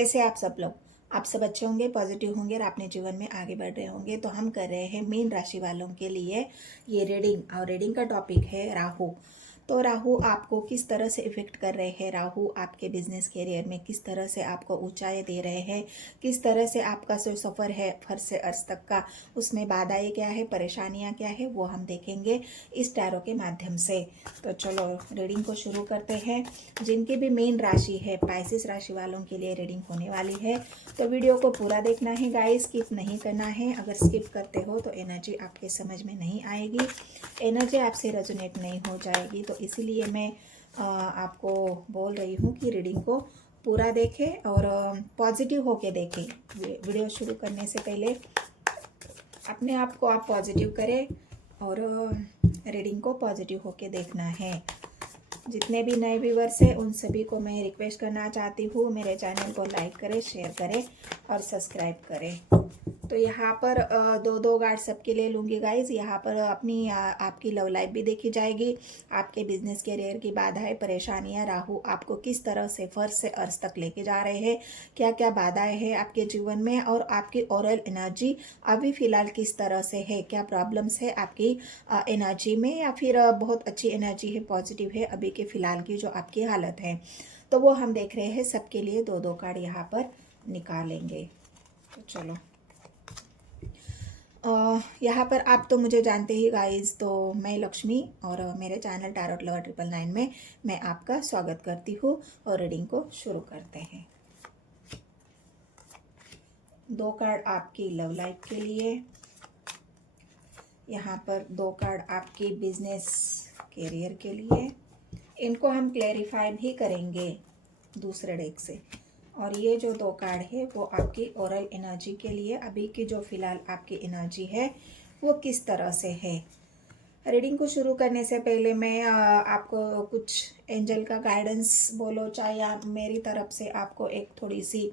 कैसे आप सब लोग? आप सब अच्छे होंगे, पॉजिटिव होंगे और अपने जीवन में आगे बढ़ रहे होंगे। तो हम कर रहे हैं मीन राशि वालों के लिए ये रीडिंग, और रीडिंग का टॉपिक है राहु। तो राहु आपको किस तरह से इफेक्ट कर रहे हैं, राहु आपके बिजनेस करियर में किस तरह से आपको ऊंचाई दे रहे हैं, किस तरह से आपका जो सफ़र है फर्स्ट से अर्श तक का, उसमें बाधाएं क्या है, परेशानियां क्या है, वो हम देखेंगे इस टैरो के माध्यम से। तो चलो रीडिंग को शुरू करते हैं। जिनकी भी मेन राशि है पाइसेस राशि वालों के लिए रीडिंग होने वाली है, तो वीडियो को पूरा देखना है गाइस, स्किप नहीं करना है। अगर स्किप करते हो तो एनर्जी आपके समझ में नहीं आएगी, एनर्जी आपसे रेजोनेट नहीं हो जाएगी। तो इसीलिए मैं आपको बोल रही हूँ कि रीडिंग को पूरा देखें और पॉजिटिव होके देखें। वीडियो शुरू करने से पहले अपने आप को आप पॉजिटिव करें और रीडिंग को पॉजिटिव होके देखना है। जितने भी नए व्यूवर्स हैं उन सभी को मैं रिक्वेस्ट करना चाहती हूँ, मेरे चैनल को लाइक करें, शेयर करें और सब्सक्राइब करें। तो यहाँ पर दो गार्ड सबके लिए लूँगी गाइज। यहाँ पर अपनी आपकी लव लाइफ भी देखी जाएगी, आपके बिजनेस करियर की बाधाएं, परेशानियाँ, राहु आपको किस तरह से फर्स्ट से अर्श तक लेके जा रहे हैं, क्या क्या बाधाएं हैं आपके जीवन में, और आपकी ओरल एनर्जी अभी फिलहाल किस तरह से है, क्या प्रॉब्लम्स है आपकी एनर्जी में, या फिर बहुत अच्छी एनर्जी है, पॉजिटिव है अभी के फिलहाल की जो आपकी हालत है। तो वो हम देख रहे हैं। सबके लिए दो कार्ड यहाँ पर निकालेंगे। तो चलो यहाँ पर आप तो मुझे जानते ही गाइज, तो मैं लक्ष्मी और मेरे चैनल टैरोट लवर 999 में मैं आपका स्वागत करती हूँ और रीडिंग को शुरू करते हैं। दो कार्ड आपकी लव लाइफ के लिए, यहाँ पर दो कार्ड आपकी बिजनेस करियर के लिए। इनको हम क्लैरिफाई भी करेंगे दूसरे डेक से। और ये जो दो कार्ड है वो आपकी ओरल एनर्जी के लिए, अभी की जो फिलहाल आपकी एनर्जी है वो किस तरह से है। रीडिंग को शुरू करने से पहले मैं आपको कुछ एंजल का गाइडेंस बोलो चाहे या मेरी तरफ से आपको एक थोड़ी सी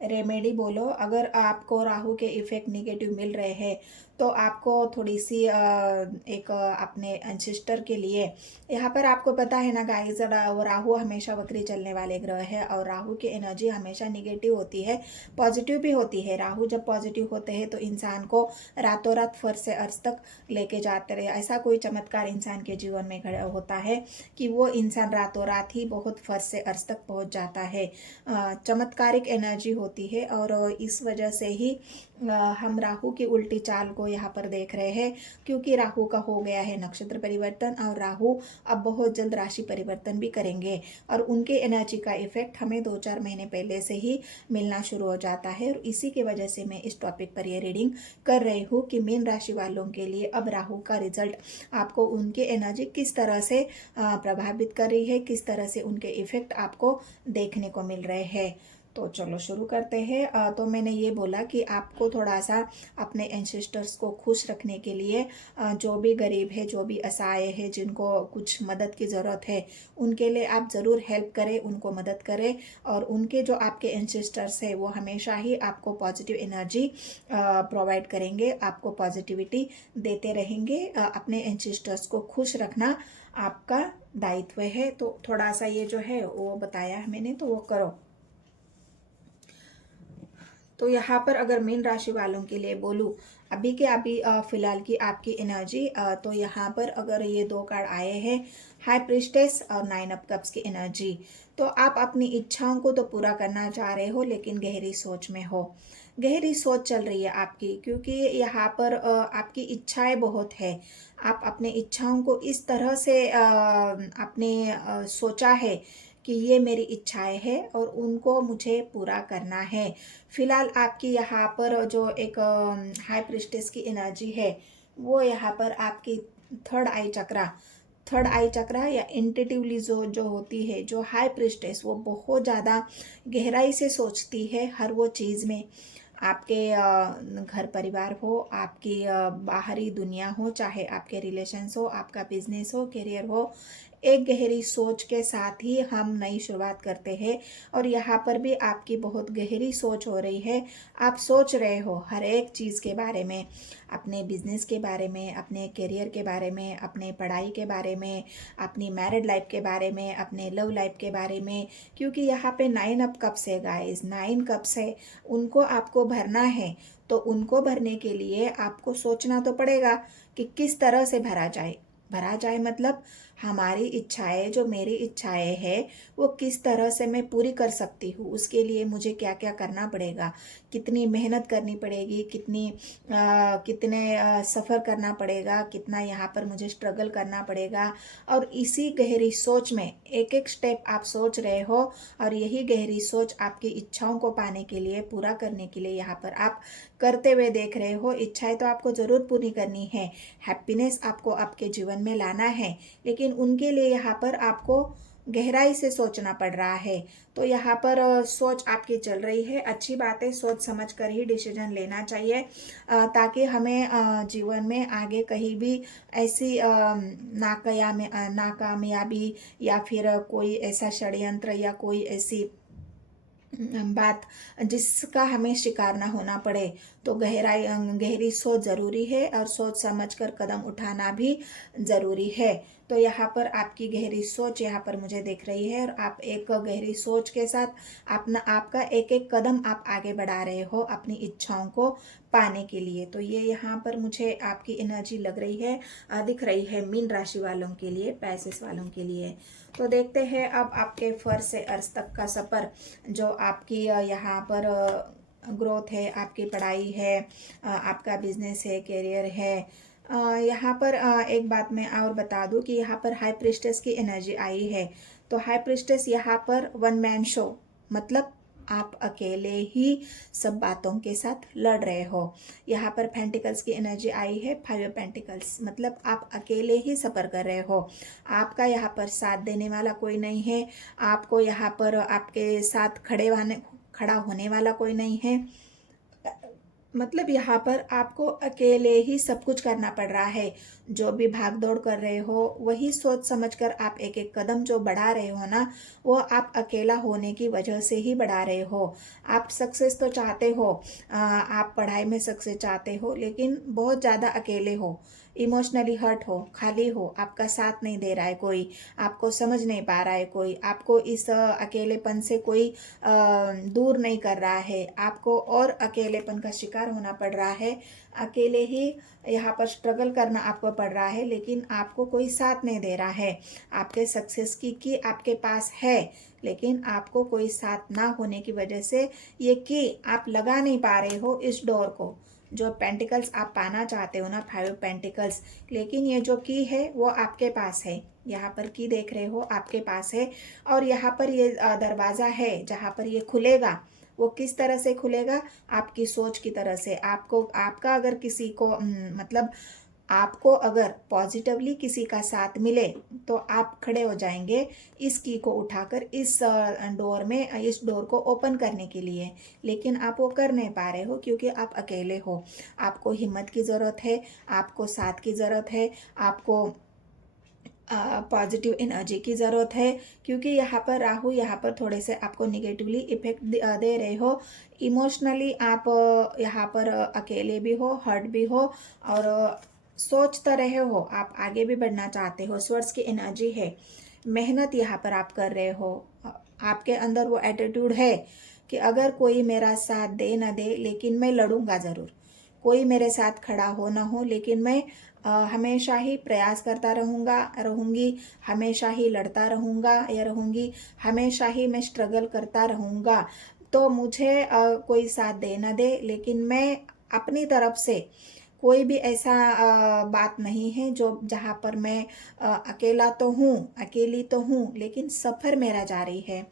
रेमेडी बोलो। अगर आपको राहु के इफेक्ट निगेटिव मिल रहे हैं तो आपको थोड़ी सी एक अपने एंसेस्टर के लिए, यहाँ पर आपको पता है ना गाइस, राहु हमेशा वक्री चलने वाले ग्रह है और राहु की एनर्जी हमेशा निगेटिव होती है, पॉजिटिव भी होती है। राहु जब पॉजिटिव होते हैं तो इंसान को रातों रात फर्स्ट से अर्श तक लेके जाते रहे। ऐसा कोई चमत्कार इंसान के जीवन में होता है कि वो इंसान रातों रात ही बहुत फर्स्ट से अर्श तक पहुँच जाता है। चमत्कारिक एनर्जी होती है और इस वजह से ही हम राहु की उल्टी चाल को यहाँ पर देख रहे हैं, क्योंकि राहु का हो गया है नक्षत्र परिवर्तन और राहु अब बहुत जल्द राशि परिवर्तन भी करेंगे और उनके एनर्जी का इफेक्ट हमें 2-4 महीने पहले से ही मिलना शुरू हो जाता है। और इसी की वजह से मैं इस टॉपिक पर ये रीडिंग कर रही हूँ कि मीन राशि वालों के लिए अब राहु का रिजल्ट आपको उनके एनर्जी किस तरह से प्रभावित कर रही है, किस तरह से उनके इफेक्ट आपको देखने को मिल रहे हैं। तो चलो शुरू करते हैं। तो मैंने ये बोला कि आपको थोड़ा सा अपने एंसेस्टर्स को खुश रखने के लिए, जो भी गरीब है, जो भी असहाय है, जिनको कुछ मदद की ज़रूरत है, उनके लिए आप ज़रूर हेल्प करें, उनको मदद करें। और उनके जो आपके एंसेस्टर्स है वो हमेशा ही आपको पॉजिटिव एनर्जी प्रोवाइड करेंगे, आपको पॉजिटिविटी देते रहेंगे। अपने एंसेस्टर्स को खुश रखना आपका दायित्व है। तो थोड़ा सा ये जो है वो बताया है मैंने, तो वो करो। तो यहाँ पर अगर मीन राशि वालों के लिए बोलूँ अभी के अभी फिलहाल की आपकी एनर्जी, तो यहाँ पर अगर ये दो कार्ड आए हैं, हाई प्रिस्टेस और 9 ऑफ कप्स की एनर्जी, तो आप अपनी इच्छाओं को तो पूरा करना चाह रहे हो लेकिन गहरी सोच में हो, गहरी सोच चल रही है आपकी, क्योंकि यहाँ पर आपकी इच्छाएं बहुत है। आप अपने इच्छाओं को इस तरह से आपने सोचा है कि ये मेरी इच्छाएं हैं और उनको मुझे पूरा करना है। फिलहाल आपकी यहाँ पर जो एक हाई प्रिस्टेस की एनर्जी है वो यहाँ पर आपकी थर्ड आई चक्रा या इंटेटिवली जो होती है, जो हाई प्रिस्टेस, वो बहुत ज़्यादा गहराई से सोचती है हर वो चीज़ में। आपके घर परिवार हो, आपकी बाहरी दुनिया हो, चाहे आपके रिलेशंस हो, आपका बिजनेस हो, करियर हो, एक गहरी सोच के साथ ही हम नई शुरुआत करते हैं। और यहाँ पर भी आपकी बहुत गहरी सोच हो रही है। आप सोच रहे हो हर एक चीज़ के बारे में, अपने बिजनेस के बारे में, अपने करियर के बारे में, अपने पढ़ाई के बारे में, अपनी मैरिड लाइफ के बारे में, अपने लव लाइफ के बारे में। क्योंकि यहाँ पे 9 अप कप्स है गाइस, 9 कप्स है, उनको आपको भरना है। तो उनको भरने के लिए आपको सोचना तो पड़ेगा कि किस तरह से भरा जाए। भरा जाए मतलब हमारी इच्छाएं, जो मेरी इच्छाएं हैं, वो किस तरह से मैं पूरी कर सकती हूँ, उसके लिए मुझे क्या क्या करना पड़ेगा, कितनी मेहनत करनी पड़ेगी, कितने सफ़र करना पड़ेगा, कितना यहाँ पर मुझे स्ट्रगल करना पड़ेगा। और इसी गहरी सोच में एक एक स्टेप आप सोच रहे हो, और यही गहरी सोच आपकी इच्छाओं को पाने के लिए, पूरा करने के लिए यहाँ पर आप करते हुए देख रहे हो। इच्छाएं तो आपको ज़रूर पूरी करनी है, हैप्पीनेस आपको आपके जीवन में लाना है, लेकिन उनके लिए यहाँ पर आपको गहराई से सोचना पड़ रहा है। तो यहाँ पर सोच आपकी चल रही है, अच्छी बात है। सोच समझ कर ही डिसीजन लेना चाहिए, ताकि हमें जीवन में आगे कहीं भी ऐसी नाकामयाबी या फिर कोई ऐसा षड्यंत्र या कोई ऐसी बात जिसका हमें शिकार ना होना पड़े। तो गहरी सोच ज़रूरी है, और सोच समझकर कदम उठाना भी ज़रूरी है। तो यहाँ पर आपकी गहरी सोच यहाँ पर मुझे दिख रही है, और आप एक गहरी सोच के साथ आपका एक एक कदम आप आगे बढ़ा रहे हो अपनी इच्छाओं को पाने के लिए। तो ये यहाँ पर मुझे आपकी एनर्जी लग रही है, दिख रही है मीन राशि वालों के लिए, पैसेस वालों के लिए। तो देखते हैं अब आपके फर्स्ट से अर्थ तक का सफ़र, जो आपकी यहाँ पर ग्रोथ है, आपकी पढ़ाई है, आपका बिजनेस है, करियर है। यहाँ पर एक बात मैं और बता दूं कि यहाँ पर हाई प्रिस्टेस की एनर्जी आई है। तो हाई प्रिस्टेस यहाँ पर वन मैन शो, मतलब आप अकेले ही सब बातों के साथ लड़ रहे हो। यहाँ पर पेंटिकल्स की एनर्जी आई है, 5 पेंटिकल्स, मतलब आप अकेले ही सफ़र कर रहे हो। आपका यहाँ पर साथ देने वाला कोई नहीं है, आपको यहाँ पर आपके साथ खड़ा होने वाला कोई नहीं है। मतलब यहाँ पर आपको अकेले ही सब कुछ करना पड़ रहा है। जो भी भाग दौड़ कर रहे हो, वही सोच समझकर आप एक एक कदम जो बढ़ा रहे हो ना, वो आप अकेला होने की वजह से ही बढ़ा रहे हो। आप सक्सेस तो चाहते हो, आप पढ़ाई में सक्सेस चाहते हो, लेकिन बहुत ज़्यादा अकेले हो, इमोशनली हर्ट हो, खाली हो, आपका साथ नहीं दे रहा है कोई, आपको समझ नहीं पा रहा है कोई, आपको इस अकेलेपन से कोई दूर नहीं कर रहा है, आपको और अकेलेपन का शिकार होना पड़ रहा है। अकेले ही यहाँ पर स्ट्रगल करना आपको पड़ रहा है, लेकिन आपको कोई साथ नहीं दे रहा है। आपके सक्सेस की आपके पास है, लेकिन आपको कोई साथ ना होने की वजह से ये की आप लगा नहीं पा रहे हो इस डोर को। जो पेंटिकल्स आप पाना चाहते हो ना, 5 पेंटिकल्स, लेकिन ये जो की है वो आपके पास है। यहाँ पर की देख रहे हो आपके पास है, और यहाँ पर ये दरवाज़ा है जहाँ पर ये खुलेगा। वो किस तरह से खुलेगा? आपकी सोच की तरह से। आपका अगर किसी को मतलब आपको अगर पॉजिटिवली किसी का साथ मिले, तो आप खड़े हो जाएंगे इस की को उठाकर इस डोर को ओपन करने के लिए। लेकिन आप वो कर नहीं पा रहे हो, क्योंकि आप अकेले हो। आपको हिम्मत की ज़रूरत है, आपको साथ की ज़रूरत है, आपको पॉजिटिव एनर्जी की ज़रूरत है। क्योंकि यहाँ पर राहु यहाँ पर थोड़े से आपको निगेटिवली इफेक्ट दे रहे हो। इमोशनली आप यहाँ पर अकेले भी हो, हर्ट भी हो, और सोच तो रहे हो, आप आगे भी बढ़ना चाहते हो। स्वर्स की एनर्जी है, मेहनत यहाँ पर आप कर रहे हो। आपके अंदर वो एटीट्यूड है कि अगर कोई मेरा साथ दे ना दे, लेकिन मैं लड़ूंगा ज़रूर। कोई मेरे साथ खड़ा हो ना हो, लेकिन मैं हमेशा ही प्रयास करता रहूँगी, हमेशा ही लड़ता रहूँगा या रहूँगी, हमेशा ही मैं स्ट्रगल करता रहूँगा। तो मुझे कोई साथ दे ना दे, लेकिन मैं अपनी तरफ से कोई भी ऐसा बात नहीं है जो जहाँ पर मैं अकेली तो हूँ, लेकिन सफ़र मेरा जारी है,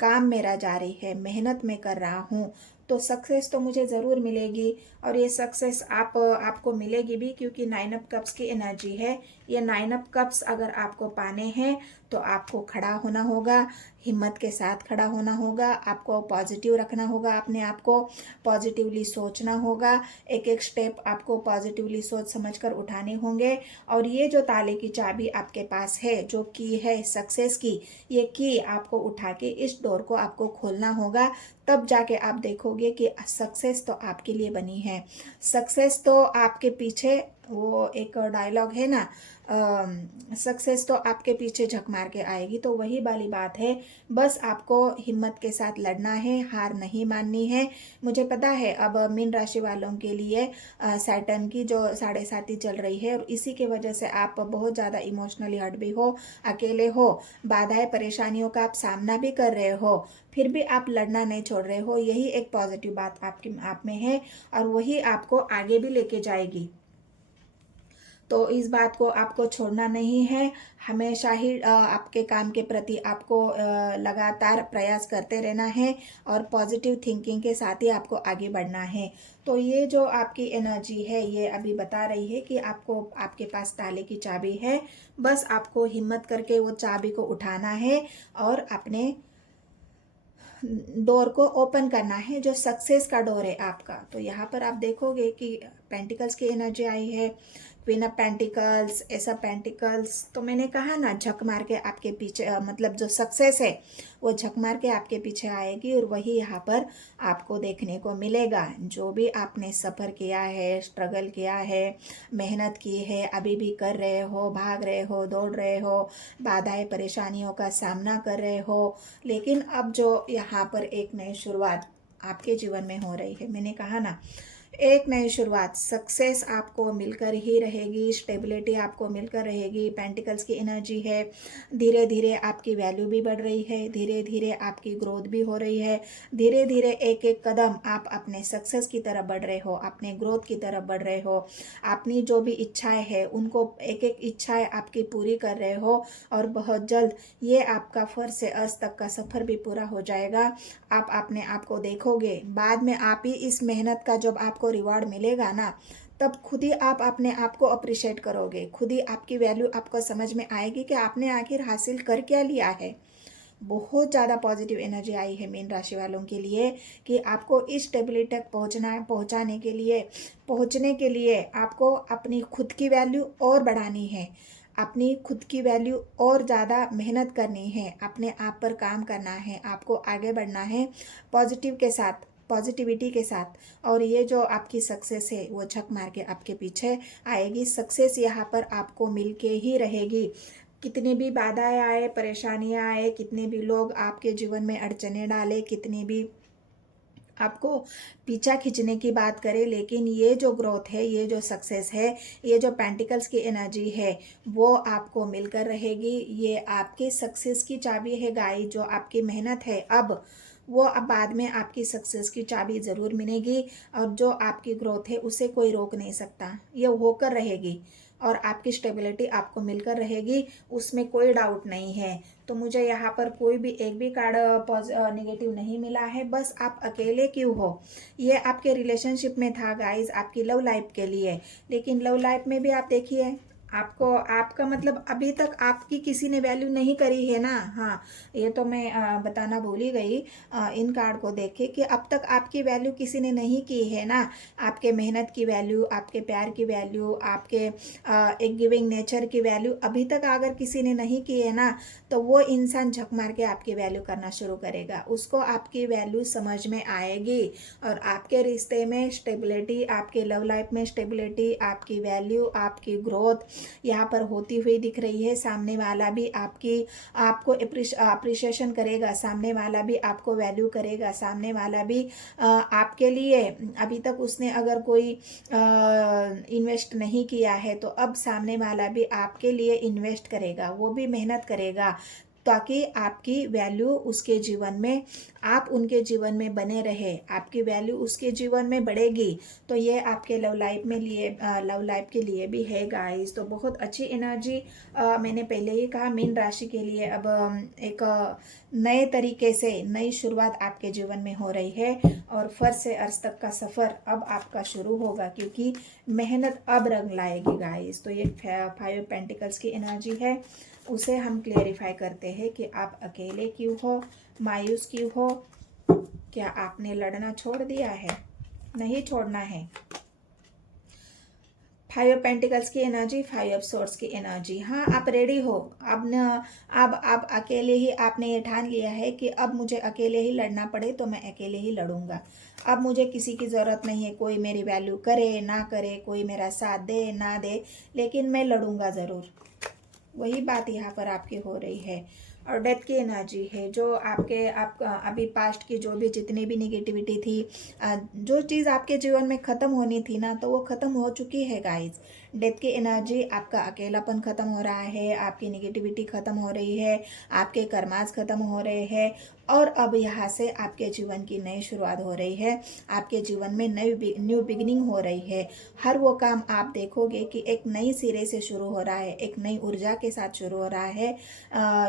काम मेरा जारी है, मेहनत मैं कर रहा हूँ। तो सक्सेस तो मुझे ज़रूर मिलेगी, और ये सक्सेस आपको मिलेगी भी, क्योंकि 9 ऑफ कप्स की एनर्जी है। ये 9 ऑफ कप्स अगर आपको पाने हैं तो आपको खड़ा होना होगा, हिम्मत के साथ खड़ा होना होगा, आपको पॉजिटिव रखना होगा, अपने आप को पॉजिटिवली सोचना होगा, एक एक स्टेप आपको पॉजिटिवली सोच समझकर उठाने होंगे। और ये जो ताले की चाबी आपके पास है, जो की है सक्सेस की, ये की आपको उठा के इस डोर को आपको खोलना होगा, तब जाके आप देखोगे कि सक्सेस तो आपके लिए बनी है। सक्सेस तो आपके पीछे, वो एक डायलॉग है ना, सक्सेस तो आपके पीछे झक मार के आएगी, तो वही वाली बात है। बस आपको हिम्मत के साथ लड़ना है, हार नहीं माननी है। मुझे पता है अब मीन राशि वालों के लिए सैटर्न की जो 7.5 चल रही है, और इसी के वजह से आप बहुत ज़्यादा इमोशनली हर्ट भी हो, अकेले हो, बाधाएं परेशानियों का आप सामना भी कर रहे हो, फिर भी आप लड़ना नहीं छोड़ रहे हो। यही एक पॉजिटिव बात आपके आप में है, और वही आपको आगे भी लेके जाएगी। तो इस बात को आपको छोड़ना नहीं है, हमेशा ही आपके काम के प्रति आपको लगातार प्रयास करते रहना है, और पॉजिटिव थिंकिंग के साथ ही आपको आगे बढ़ना है। तो ये जो आपकी एनर्जी है, ये अभी बता रही है कि आपको, आपके पास ताले की चाबी है, बस आपको हिम्मत करके वो चाबी को उठाना है और अपने डोर को ओपन करना है, जो सक्सेस का डोर है आपका। तो यहाँ पर आप देखोगे कि पेंटिकल्स की एनर्जी आई है, queen of pentacles, S of pentacles. तो मैंने कहा ना, झक मार के आपके पीछे, मतलब जो सक्सेस है वो झक मार के आपके पीछे आएगी, और वही यहाँ पर आपको देखने को मिलेगा। जो भी आपने सफ़र किया है, स्ट्रगल किया है, मेहनत की है, अभी भी कर रहे हो, भाग रहे हो, दौड़ रहे हो, बाधाएं परेशानियों का सामना कर रहे हो, लेकिन अब जो यहाँ पर एक नई शुरुआत आपके जीवन में हो रही है, मैंने कहा ना, एक नई शुरुआत, सक्सेस आपको मिलकर ही रहेगी, स्टेबिलिटी आपको मिलकर रहेगी। पेंटिकल्स की एनर्जी है, धीरे धीरे आपकी वैल्यू भी बढ़ रही है, धीरे धीरे आपकी ग्रोथ भी हो रही है, धीरे धीरे एक एक कदम आप अपने सक्सेस की तरफ बढ़ रहे हो, अपने ग्रोथ की तरफ बढ़ रहे हो। अपनी जो भी इच्छाएं हैं उनको, एक एक इच्छाएं आपकी पूरी कर रहे हो, और बहुत जल्द ये आपका फर्ज से अज तक का सफ़र भी पूरा हो जाएगा। आप अपने आप को देखोगे, बाद में आप ही इस मेहनत का जब आपको रिवॉर्ड मिलेगा ना, तब खुद ही आप अपने आप को अप्रिशिएट करोगे, खुद ही आपकी वैल्यू आपको समझ में आएगी कि आपने आखिर हासिल कर क्या लिया है। बहुत ज़्यादा पॉजिटिव एनर्जी आई है मीन राशि वालों के लिए, कि आपको इस स्टेबिलिटी तक पहुंचने के लिए आपको अपनी खुद की वैल्यू और बढ़ानी है, अपनी खुद की वैल्यू और ज़्यादा मेहनत करनी है, अपने आप पर काम करना है, आपको आगे बढ़ना है पॉजिटिविटी के साथ। और ये जो आपकी सक्सेस है वो झक मार के आपके पीछे आएगी। सक्सेस यहाँ पर आपको मिल के ही रहेगी। कितनी भी बाधाएं आए, परेशानियां आए, कितने भी लोग आपके जीवन में अड़चने डाले, कितनी भी आपको पीछा खींचने की बात करें, लेकिन ये जो ग्रोथ है, ये जो सक्सेस है, ये जो पेंटिकल्स की एनर्जी है, वो आपको मिलकर रहेगी। ये आपके सक्सेस की चाबी है गाइस, जो आपकी मेहनत है अब बाद में आपकी सक्सेस की चाबी ज़रूर मिलेगी, और जो आपकी ग्रोथ है उसे कोई रोक नहीं सकता, ये होकर रहेगी, और आपकी स्टेबिलिटी आपको मिलकर रहेगी, उसमें कोई डाउट नहीं है। तो मुझे यहाँ पर कोई भी एक भी कार्ड नेगेटिव नहीं मिला है। बस आप अकेले क्यों हो, ये आपके रिलेशनशिप में था गाइस, आपकी लव लाइफ के लिए, लेकिन लव लाइफ में भी आप देखिए, आपको, आपका मतलब अभी तक आपकी किसी ने वैल्यू नहीं करी है ना। हाँ, ये तो मैं बताना भूल ही गई इन कार्ड को देख के, कि अब तक आपकी वैल्यू किसी ने नहीं की है ना। आपके मेहनत की वैल्यू, आपके प्यार की वैल्यू, आपके एक गिविंग नेचर की वैल्यू अभी तक अगर किसी ने नहीं की है ना, तो वो इंसान झक मार के आपकी वैल्यू करना शुरू करेगा, उसको आपकी वैल्यू समझ में आएगी, और आपके रिश्ते में स्टेबिलिटी, आपके लव लाइफ में स्टेबिलिटी, आपकी वैल्यू, आपकी ग्रोथ यहाँ पर होती हुई दिख रही है। सामने वाला भी आपको अप्रिशिएशन करेगा, सामने वाला भी आपको वैल्यू करेगा, सामने वाला भी आपके लिए, अभी तक उसने अगर कोई इन्वेस्ट नहीं किया है, तो अब सामने वाला भी आपके लिए इन्वेस्ट करेगा, वो भी मेहनत करेगा। ताकि आपकी वैल्यू उसके जीवन में, आप उनके जीवन में बने रहे, आपकी वैल्यू उसके जीवन में बढ़ेगी। तो ये आपके लव लाइफ के लिए भी है गाइस। तो बहुत अच्छी एनर्जी, मैंने पहले ही कहा मीन राशि के लिए अब एक नए तरीके से नई शुरुआत आपके जीवन में हो रही है, और फर्स्ट से अर्श तक का सफ़र अब आपका शुरू होगा, क्योंकि मेहनत अब रंग लाएगी गाइस। तो ये 5 पेंटिकल्स की एनर्जी है, उसे हम क्लियरिफाई करते हैं कि आप अकेले क्यों हो, मायूस क्यों हो, क्या आपने लड़ना छोड़ दिया है? नहीं छोड़ना है। 5 पेंटिकल्स की एनर्जी, 5 सोर्स की एनर्जी। हाँ, आप रेडी हो। अब न, अब आप अकेले ही, आपने ये ठान लिया है कि अब मुझे अकेले ही लड़ना पड़े तो मैं अकेले ही लड़ूंगा। अब मुझे किसी की ज़रूरत नहीं है, कोई मेरी वैल्यू करे ना करे, कोई मेरा साथ दे ना दे, लेकिन मैं लड़ूंगा ज़रूर। वही बात यहाँ पर आपकी हो रही है। और डेथ की एनर्जी है, जो आप अभी पास्ट की जो भी जितनी भी निगेटिविटी थी, जो चीज़ आपके जीवन में ख़त्म होनी थी ना, तो वो ख़त्म हो चुकी है गाइस। डेथ की एनर्जी, आपका अकेलापन ख़त्म हो रहा है, आपकी निगेटिविटी ख़त्म हो रही है, आपके कर्मास ख़त्म हो रहे हैं, और अब यहाँ से आपके जीवन की नई शुरुआत हो रही है, आपके जीवन में न्यू बिगिनिंग हो रही है। हर वो काम आप देखोगे कि एक नई सिरे से शुरू हो रहा है, एक नई ऊर्जा के साथ शुरू हो रहा है।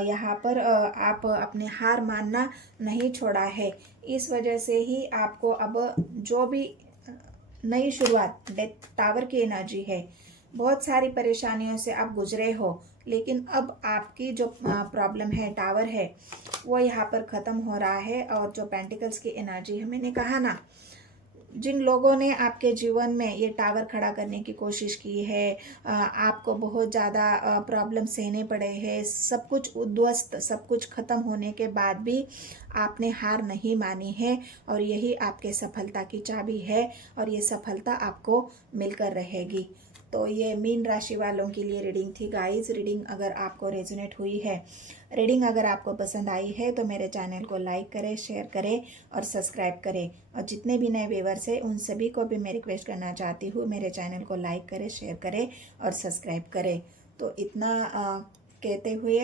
यहाँ पर आप अपने हार मानना नहीं छोड़ा है, इस वजह से ही आपको अब जो भी नई शुरुआत, डेथ टावर की एनर्जी है, बहुत सारी परेशानियों से आप गुजरे हो, लेकिन अब आपकी जो प्रॉब्लम है, टावर है, वो यहाँ पर ख़त्म हो रहा है। और जो पेंटिकल्स की एनर्जी है, मैंने कहा ना, जिन लोगों ने आपके जीवन में ये टावर खड़ा करने की कोशिश की है, आपको बहुत ज़्यादा प्रॉब्लम सहने पड़े हैं, सब कुछ उद्ध्वस्त, सब कुछ ख़त्म होने के बाद भी आपने हार नहीं मानी है, और यही आपके सफलता की चाबी है, और ये सफलता आपको मिलकर रहेगी। तो ये मीन राशि वालों के लिए रीडिंग थी गाइस। रीडिंग अगर आपको रेजोनेट हुई है, रीडिंग अगर आपको पसंद आई है, तो मेरे चैनल को लाइक करें, शेयर करें और सब्सक्राइब करें। और जितने भी नए व्यूअर्स हैं, उन सभी को भी मैं रिक्वेस्ट करना चाहती हूँ, मेरे चैनल को लाइक करें, शेयर करें और सब्सक्राइब करें। तो इतना कहते हुए,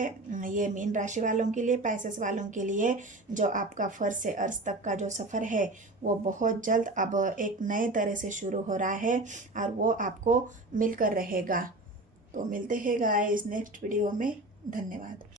ये मीन राशि वालों के लिए, पैसेस वालों के लिए, जो आपका फर्स्ट से अर्श तक का जो सफ़र है, वो बहुत जल्द अब एक नए तरह से शुरू हो रहा है, और वो आपको मिलकर रहेगा। तो मिलते हैं गाइस नेक्स्ट वीडियो में। धन्यवाद।